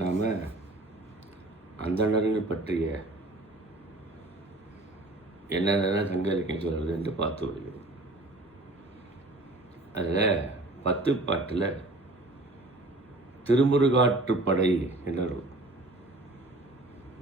நாம் அந்தணர்கள் பற்றிய என்னென்ன சங்க இலக்கியம் சொல்கிறது என்று பார்த்து வருகிறோம். அதில் 10 பாட்டில் திருமுருகாற்றுப்படை என்ற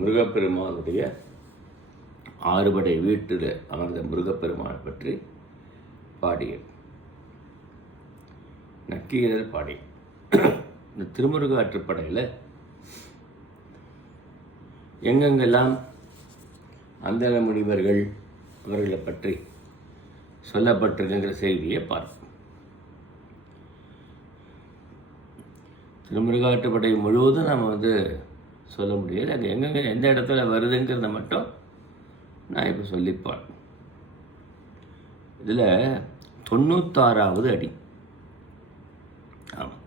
முருகப்பெருமானுடைய 6 படை வீட்டில் அமர்ந்த முருகப்பெருமானை பற்றி பாடிய நக்கீரர் பாடி இந்த திருமுருகாற்றுப்படையில் எங்கெங்கெல்லாம் அந்தண முனிவர்கள் அவர்களை பற்றி சொல்லப்பட்டிருக்கிற செய்தியை பார்ப்போம். திருமுருகாற்றுப்படை முழுவதும் நாம் சொல்ல முடியாது. அங்கே எங்கெங்கே எந்த இடத்துல வருதுங்கிறத மட்டும் நான் இப்போ சொல்லிப்பான். இதில் 96வது அடி. ஆமாம்.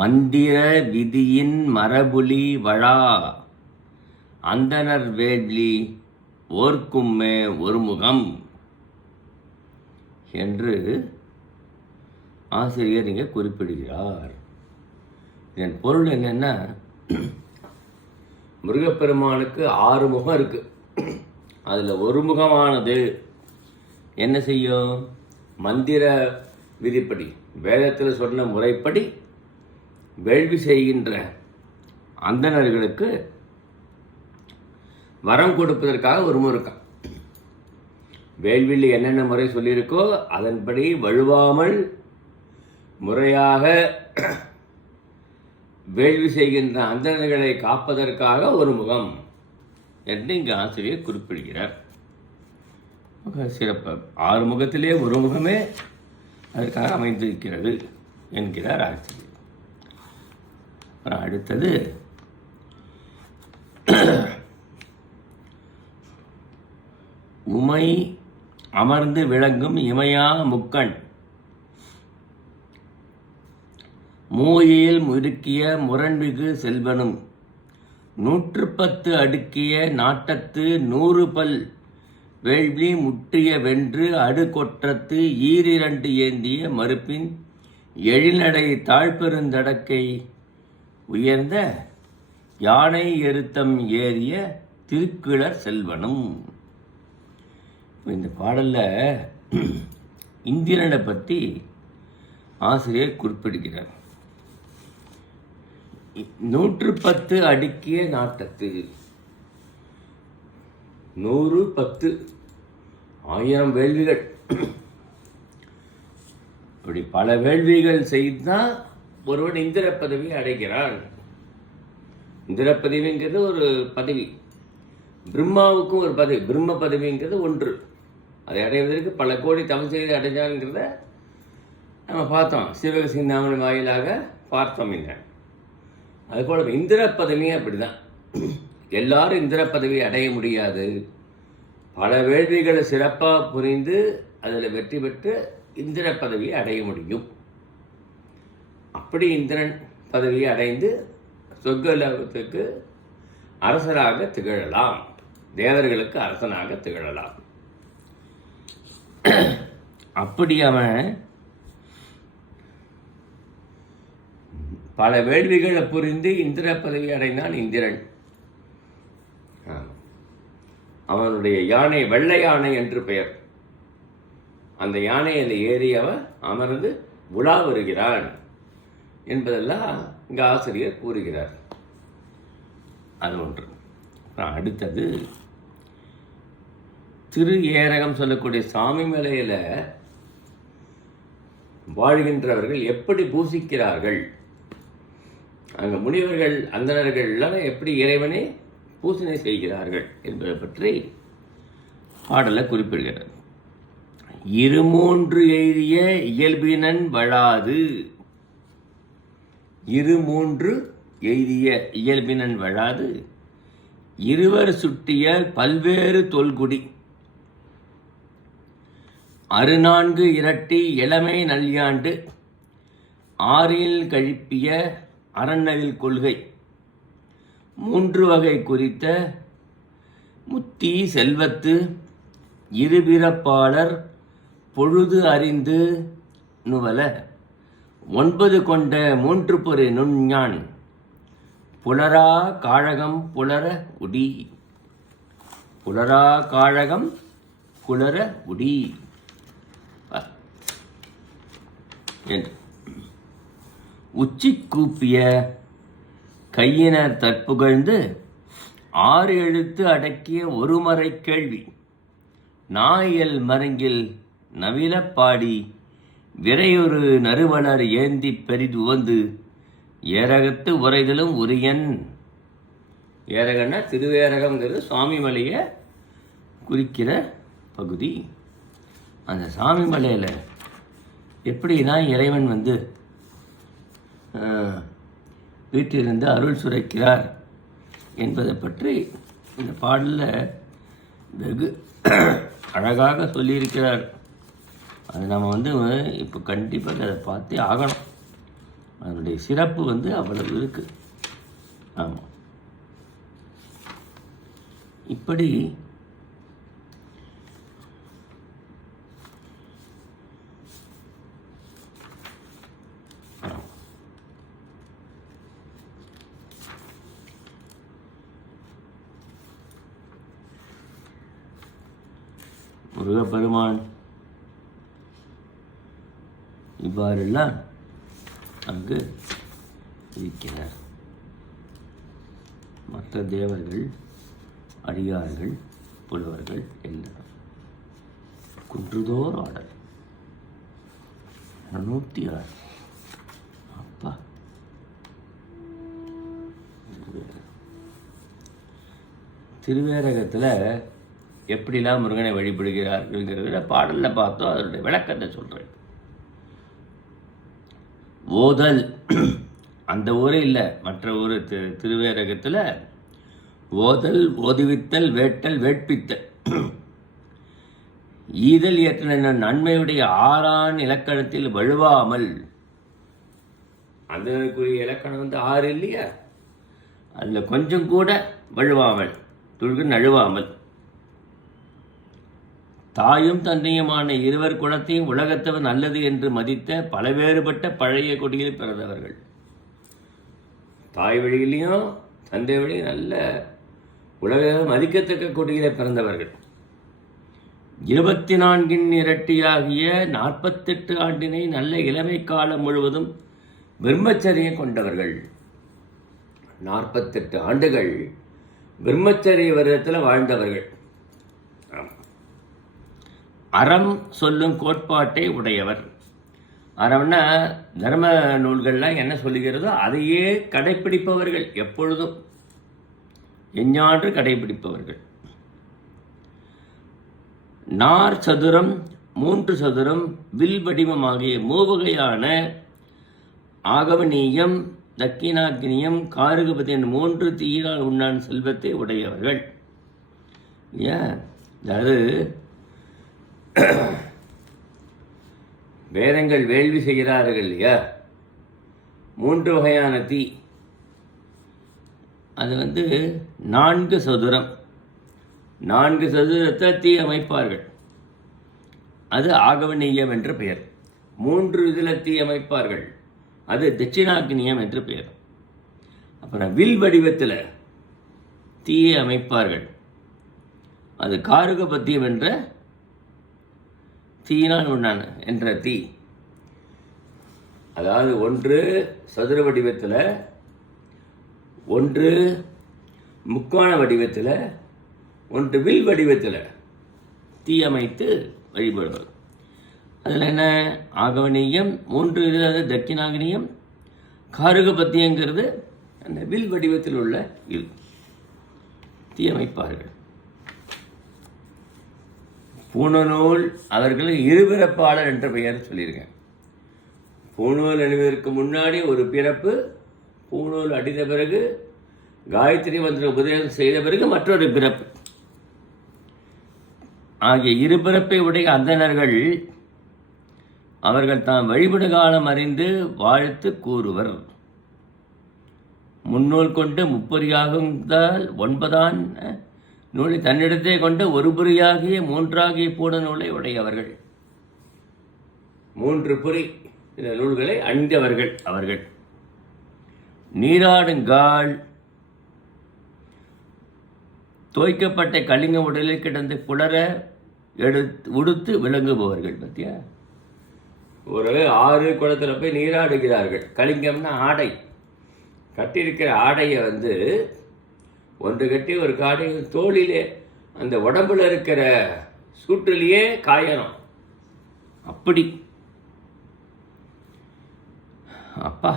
மந்திர விதியின் மரபுலி வழா அந்தனர் வேள்வி ஓர்க்கும்மே ஒரு முகம் என்று ஆசிரியர் இங்கே குறிப்பிடுகிறார். இதன் பொருள் என்னென்னா, முருகப்பெருமானுக்கு 6 முகம் இருக்கு. அதில் ஒரு முகமானது என்ன செய்யும்? மந்திர விதிப்படி வேதத்தில் சொன்ன முறைப்படி வேள்வி செய்கின்ற அந்தணர்களுக்கு வரம் கொடுப்பதற்காக ஒரு முறை இருக்கான். வேள்வியில் என்னென்ன முறை சொல்லியிருக்கோ அதன்படி வழுவாமல் முறையாக வேள்வி செய்கின்ற அந்தணர்களை காப்பதற்காக ஒரு முகம் என்று இங்கு ஆசிரியர் குறிப்பிடுகிறார். சிறப்பு. 6 முகத்திலே ஒரு முகமே அதற்காக அமைந்திருக்கிறது என்கிறார் ஆசிரியர். அடுத்தது உமை அமர்ந்து விளங்கும் இமையா முக்கண் மூயில் முறுக்கிய முரண்மிகு செல்வனும் 110 அடுக்கிய நாட்டத்து 100 பல் வேள்வி முற்றிய வென்று அடுகொற்றத்து 2 ஏந்திய மறுப்பின் எழில்நடை தாழ்பெருந்தடக்கை உயர்ந்த யானை எருத்தம் ஏறிய திருக்கிழர் செல்வனும். இந்த பாடலில் இந்திரனை பற்றி ஆசிரியர் குறிப்பிடுகிறார். 110 அடுக்கிய நாட்டத்து 110 1000 வேள்விகள், இப்படி பல வேள்விகள் செய்தால் ஒருவன் இந்திர பதவி அடைகிறான். இந்திர பதவிங்கிறது ஒரு பதவி. பிரம்மாவுக்கும் ஒரு பதவி, பிரம்ம பதவிங்கிறது ஒன்று. அதை அடைவதற்கு பல கோடி தவம் செய்து அடைஞ்சாங்கிறத நம்ம பார்த்தோம், சிவக சிந்தாமணி வாயிலாக பார்த்தோம். இல்லை, அதுபோல் இந்திர பதவியும் அப்படிதான். எல்லாரும் இந்திர பதவி அடைய முடியாது. பல வேள்விகளை சிறப்பாக புரிந்து அதில் வெற்றி பெற்று இந்திர பதவியை அடைய முடியும். அப்படி இந்திரன் பதவியை அடைந்து சொர்க்கலோகத்துக்கு அரசராக திகழலாம், தேவர்களுக்கு அரசனாக திகழலாம். அப்படி அவன் பல வேள்விகளை புரிந்து இந்திர பதவி அடைந்தான் இந்திரன். அவனுடைய யானை வெள்ளை யானை என்று பெயர். அந்த யானையில் ஏறி அவன் அமர்ந்து உலா வருகிறான் என்பதெல்லாம் இங்கே ஆசிரியர் கூறுகிறார். அது ஒன்று. அடுத்தது திரு ஏரகம் சொல்லக்கூடிய சாமி மலையில் வாழ்கின்றவர்கள் எப்படி பூசிக்கிறார்கள், அங்கே முனிவர்கள் அந்தணர்கள் எல்லாம் எப்படி இறைவனை பூசனை செய்கிறார்கள் என்பதை பற்றி பாடலை குறிப்பிடுகிறார். 2 எய்திய இயல்பினன் வழாது. 2 எய்திய இயல்பினன் வழாது 2 சுட்டிய பல்வேறு தொல்குடி 64 இரட்டி இளமை நல்யாண்டு 6 கழிப்பிய அரண்நவில் கொள்கை 3 வகை குறித்த முத்தி செல்வத்து இருபிறப்பாளர் பொழுது அறிந்து நுவல 9 கொண்ட 3 பொரு நுண்ஞான் புலரா காழகம் புலர உடி. புலரா காழகம் புலர உடி என்று. உச்சி கூப்பிய கையினர் தற்புகழ்ந்து 6 எழுத்து அடக்கிய ஒருமறை கேள்வி நாயல் மருங்கில் நவிலப் பாடி விரையொரு நறுமலர் ஏந்தி பெரிது உவந்து ஏரகத்து உரைதலும் உரியன். ஏரகன்னா திருவேரகம்ங்கிறது சுவாமிமலையை குறிக்கிற பகுதி. அந்த சுவாமிமலையில் எப்படின்னா இறைவன் வந்து வீட்டிலிருந்து அருள் சுரைக்கிறார் என்பதை பற்றி இந்த பாடலில் வெகு அழகாக சொல்லியிருக்கிறார். அது நம்ம வந்து இப்போ கண்டிப்பாக அதை பார்த்தே ஆகணும். அதனுடைய சிறப்பு வந்து அவ்வளவு இருக்குது. ஆமாம், இப்படி முருகப்பெருமான் இவ்வாறெல்லாம் அங்கு இருக்கிறார். மற்ற தேவர்கள், அடியார்கள், புலவர்கள் எல்லாரும் குன்றுதோர் ஆடல் 106. அப்பா, திருவேரகத்தில் எப்படிலாம் முருகனை வழிபடுகிறார்கள்ங்கிறத பாடலில் பார்த்தோம். அதனுடைய விளக்கத்தை சொல்கிறேன். ஓதல் அந்த ஊரே இல்லை, மற்ற ஊர் திருவேரகத்தில் ஓதல், ஓதுவித்தல், வேட்டல், வேட்பித்தல், ஈதல் ஏற்ற நன்மையுடைய 6 இலக்கணத்தில் வழுவாமல். அதற்குரிய இலக்கணம் வந்து 6 இல்லையா, அதில் கொஞ்சம் கூட வழுவாமல், துழுகு நழுவாமல், தாயும் தந்தையுமான இருவர் குலத்தையும் உலகத்தவர் நல்லது என்று மதித்த பலவேறுபட்ட பழைய கொடியில் பிறந்தவர்கள். தாய் வழியிலையும் தந்தை வழியும் நல்ல உலக மதிக்கத்தக்க கொடியில பிறந்தவர்கள். 24 இரட்டியாகிய 48 ஆண்டினை நல்ல இளமை காலம் முழுவதும் பிரம்மச்சரியம் கொண்டவர்கள். 48 ஆண்டுகள் பிரம்மச்சரிய விரதத்தில் வாழ்ந்தவர்கள். அறம் சொல்லும் கோட்பாட்டை உடையவர். அறம்னா தர்ம நூல்கள்லாம் என்ன சொல்லுகிறதோ அதையே கடைப்பிடிப்பவர்கள், எப்பொழுதும் எஞ்ஞான்று கடைப்பிடிப்பவர்கள். 4 சதுரம் 3 சதுரம் வில் வடிவமாகிய மூவகையான ஆகவனீயம், தக்கினாக்கினியம், காருகபதி என்ற 3 தீயினால் உண்டான செல்வத்தை உடையவர்கள். அதாவது வேதங்கள் வேள்வி செய்கிறார்கள் இல்லையா, 3 வகையான தீ. அது வந்து 4 சதுரம், 4 சதுரத்தை தீ அமைப்பார்கள். அது ஆகவனீயம் என்று பெயர். 3 இதில் தீ அமைப்பார்கள். அது தட்சிணாக்னியம் என்று பெயர். அப்புறம் வில் வடிவத்தில் தீயை அமைப்பார்கள். அது காருகபத்தியம் என்ற தீயினால் உண்டான என்ற தீ. அதாவது 1 சதுர வடிவத்தில், 1 முக்கோண வடிவத்தில், 1 வில் வடிவத்தில் தீ அமைத்து வழிபடுவது. அதில் என்ன ஆகவனீயம், 3 இதில் தட்சிணாகினியம், காருகபத்தியங்கிறது அந்த வில் வடிவத்தில் உள்ள இது தீ அமைப்பார்கள். பூணநூல் அவர்கள் இருபிறப்பாளர் என்ற பெயர் சொல்லியிருக்கேன். பூணூல் அணிவதற்கு முன்னாடி ஒரு பிறப்பு, பூணூல் அடித்த பிறகு காயத்ரி மந்திர உபதேசம் செய்த பிறகு மற்றொரு பிறப்பு ஆகிய இருபிறப்பை உடைய அந்தணர்கள் அவர்கள் தாம் வழிபடு காலம் அறிந்து வாழ்த்து கூறுவர். முன்னூல் கொண்டு முப்பொறியாகுந்தால் 9ஆம் நூலை தன்னிடத்தே கொண்டு ஒரு பொறியாகிய 3ஆகிய பூட நூலை உடையவர்கள். 3 பொறி இந்த நூல்களை அணிந்தவர்கள் அவர்கள். நீராடுங்கால் தோய்க்கப்பட்ட கலிங்க உடலில் கிடந்து குளர உடுத்து விளங்குபவர்கள். பத்தியா, ஒரு ஆறு குளத்தில் போய் நீராடுகிறார்கள். கலிங்கம்னா ஆடை, கட்டியிருக்கிற ஆடையை ஒன்று கட்டி ஒரு காடை தோளிலே அந்த உடம்புல இருக்கிற சூட்டிலேயே காயணும். அப்படி அப்பா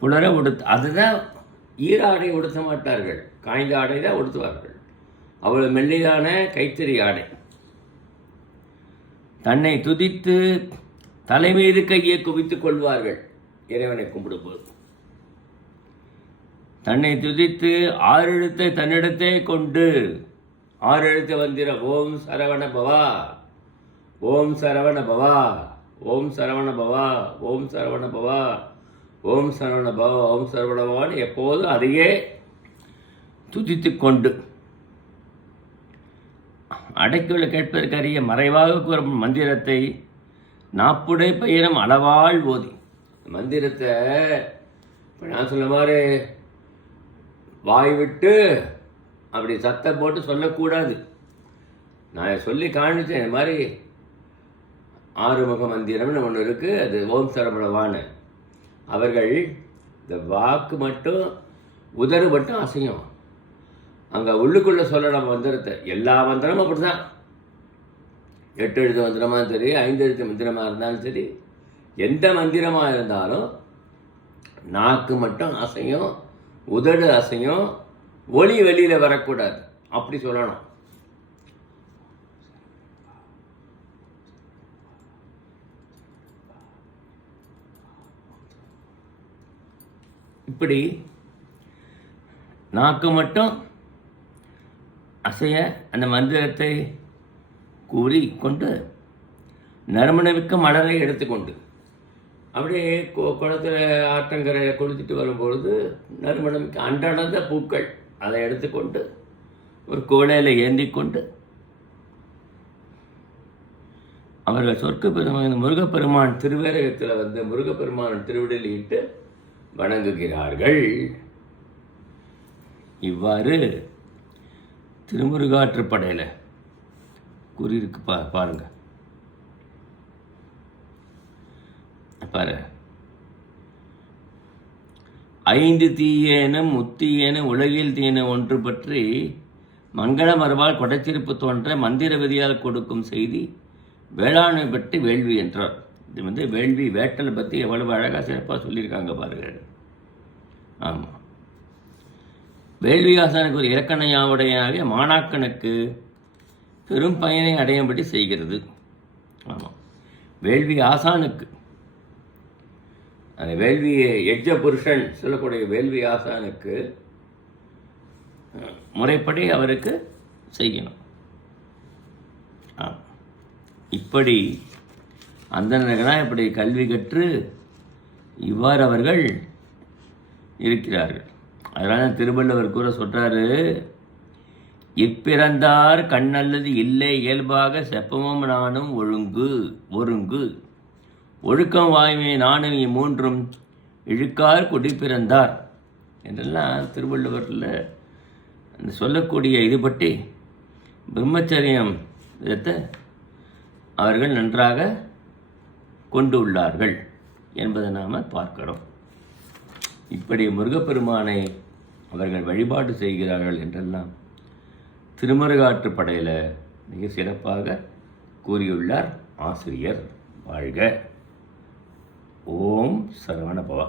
புலர உடுத்து, அதுதான் ஈராடை உடுத்த மாட்டார்கள், காய்ந்த ஆடை தான் உடுத்துவார்கள். அவ்வளவு மெல்லிதான கைத்தறி ஆடை. தன்னை துதித்து தலைமீது கையை குவித்துக் கொள்வார்கள் இறைவனை கும்பிடும்போது. தன்னை துதித்து 6 எழுத்தை தன்னிடத்தே கொண்டு, 6 எழுத்து வந்திர ஓம் சரவண பவா, ஓம் சரவண பவா, ஓம் சரவண பவா, ஓம் சரவண பவா, ஓம் சரவண பவா, ஓம் சரவண பவான்னு எப்போதும் அதையே துதித்து கொண்டு அடைக்குள்ள கேட்பதற்கரிய மறைவாக கூறும் மந்திரத்தை நாப்புடை பயிரம் அளவால் ஓதி. மந்திரத்தை இப்போ நான் சொன்ன மாதிரி வாய் விட்டு அப்படி சத்தம் போட்டு சொல்லக்கூடாது. நான் சொல்லி காணிச்சேன். இந்த மாதிரி 6 முக மந்திரம்னு ஒன்று இருக்குது, அது ஓம் சரவணவான்னு. அவர்கள் இந்த வாக்கு மட்டும் உதறு மட்டும் அசையும். அங்கே உள்ளுக்குள்ளே சொல்லலாம் மந்திரத்தை. எல்லா மந்திரமும் அப்படி தான். 8 எழுத்து மந்திரமாக சரி, 5 எழுத்து மந்திரமாக இருந்தாலும் சரி, எந்த மந்திரமாக இருந்தாலும் நாக்கு மட்டும் அசையும், உதடு அசையும், ஒளி வெளியில் வரக்கூடாது. அப்படி சொல்லணும். இப்படி நாக்கு மட்டும் அசைய அந்த மந்திரத்தை கூறி கொண்டு நறுமணமிக்க மலரை எடுத்துக்கொண்டு அப்படியே குளத்தில் ஆற்றங்கரையில் குளித்துட்டு வரும்பொழுது நறுமணமிக்க அன்றடர்ந்த பூக்கள் அதை எடுத்துக்கொண்டு ஒரு குவளையில் ஏந்தி கொண்டு அவர்கள் சொர்க்க பெருமான் முருகப்பெருமான் திருவேரகத்தில் முருகப்பெருமான் திருவிடையில் இட்டு வணங்குகிறார்கள். இவ்வாறு திருமுருகாற்றுப்படையில் கூறியிருக்கு. பாருங்க பாரு. 5 தீயேன முத்தீயேன உலகில் தீயன ஒன்று பற்றி மங்கள மரபால் கொடைச்சிருப்பு தோன்ற மந்திர விதியால் கொடுக்கும் செய்தி வேளாண்மை பற்றி வேள்வி என்றார். இது வேள்வி வேட்டலை பற்றி எவ்வளவு அழகாக சிறப்பாக சொல்லியிருக்காங்க பாருங்கள். ஆமாம், வேள்வி ஆசானுக்கு ஒரு இலக்கண யாவுடையாவே மாணாக்கனுக்கு பெரும் பயனை அடையும்படி செய்கிறது. ஆமாம், வேள்வி ஆசானுக்கு, அந்த வேள்வி எஜ்ஜ புருஷன் சொல்லக்கூடிய வேள்வி ஆசானுக்கு முறைப்படி அவருக்கு செய்யணும். இப்படி அந்தணர்களாக இப்படி கல்வி கற்று இவ்வாறு அவர்கள் இருக்கிறார்கள். அதனால் திருவள்ளுவர் கூற சொல்கிறாரு, இப்பிறந்தார் கண்ணல்லது இல்லை இயல்பாக செப்பமும் நானும் ஒருங்கு ஒழுக்கம் வாய்மை நானும் இம்மூன்றும் இழுக்கார் குடி பிறந்தார் என்றெல்லாம் திருவள்ளுவரில் அந்த சொல்லக்கூடிய இது பற்றி பிரம்மச்சரியம் விதத்தை அவர்கள் நன்றாக கொண்டு உள்ளார்கள் என்பதை நாம் பார்க்கிறோம். இப்படி முருகப்பெருமானை அவர்கள் வழிபாடு செய்கிறார்கள் என்றெல்லாம் திருமுருகாற்றுப்படையில் மிக சிறப்பாக கூறியுள்ளார் ஆசிரியர். வாழ்க. ஓம் சரவண பவா.